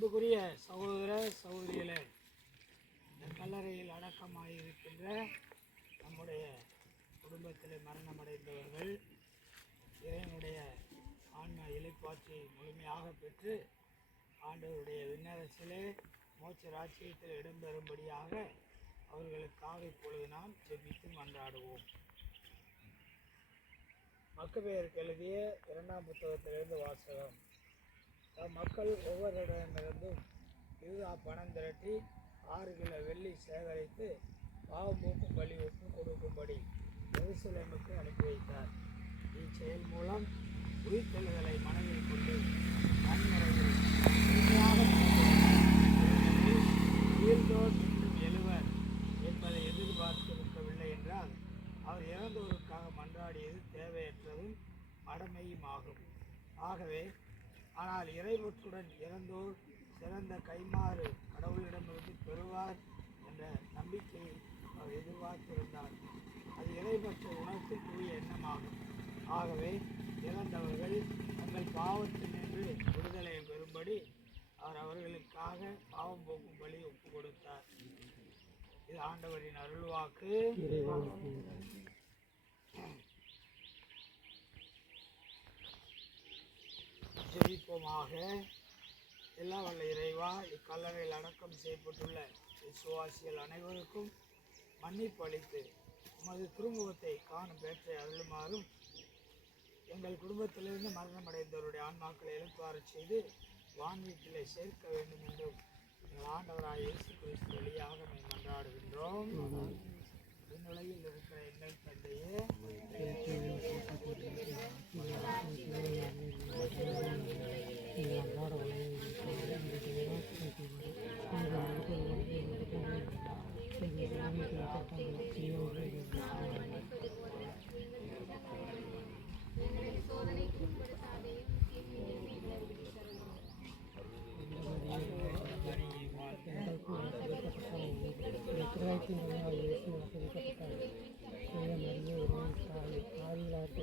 அன்புக்குரிய சகோதர சகோதரிகளே இந்த கல்லறையில் அடக்கமாயிருக்கின்ற நம்முடைய குடும்பத்தில் மரணமடைந்தவர்கள் இறைவனுடைய ஆன்ம இலைப்பாட்சியை முழுமையாக பெற்று ஆண்டவருடைய விண்ணரசிலே மோட்ச ராஜ்யத்தில் இடம்பெறும்படியாக அவர்களுக்காக இப்பொழுது நாம் ஜெபித்து மன்றாடுவோம். மக்கபெயருக்கு எழுதிய இரண்டாம் புத்தகத்திலிருந்து வாசகம். மக்கள் ஒவ்வொரு இடமிருந்தும் இதுதான் பணம் திரட்டி ஆறு கிலோ வெள்ளி சேகரித்து பாவம் பலி ஒப்பு கொடுக்கும்படி எருசலேமுக்கு அனுப்பி வைத்தார். இச்செயல் மூலம் உயிர்த்தெழுதலை மனதில் கொண்டு நன்முறையில் முழுமையாக மீண்டும் எழுவர் என்பதை எதிர்பார்த்திருக்கவில்லை என்றால் அவர் இறந்தோருக்காக மன்றாடியது தேவையற்றதும் மடமையும் ஆகும் ஆகவே ஆனால் இறைவற்றுடன் இறந்தோர் சிறந்த கைமாறு கடவுளிடமிருந்து பெறுவார் என்ற நம்பிக்கையை அவர் எதிர்பார்த்திருந்தார். அது இறைபற்ற உணர்த்தும் தூய எண்ணமாகும். ஆகவே இறந்தவர்கள் தங்கள் பாவத்தினின்று விடுதலை பெறும்படி அவர் அவர்களுக்காக பாவம் போக்கும் பலி ஒப்பு கொடுத்தார் இது ஆண்டவரின் அருள்வாக்கு. ஜெயிப்போமாக. எல்லாம் வல்ல இறைவா இக்கல்லறையில் அடக்கம் செய்யப்பட்டுள்ள விசுவாசிகள் அனைவருக்கும் மன்னிப்பு அளித்து உமது திருமுகத்தை காணும் பேற்றை அருளுமாறும் எங்கள் குடும்பத்திலிருந்து மரணமடைந்தவருடைய ஆன்மாக்களை எழுப்பாறு செய்து வான்வீட்டிலே சேர்க்க வேண்டும் என்றும் எங்கள் ஆண்டவராக இயேசு கிறிஸ்து வழியாக நாம் கொண்டாடுகின்றோம் இருபத்தி மூணாவது இயேசு உபசரிக்கப்பட்டார் கூட மறிய ஒரு தாய் தாயிலாக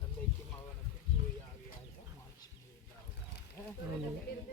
தந்தைக்கும் அவனுக்கு தூய ஆவியாக மாற்றி உண்டாவதாக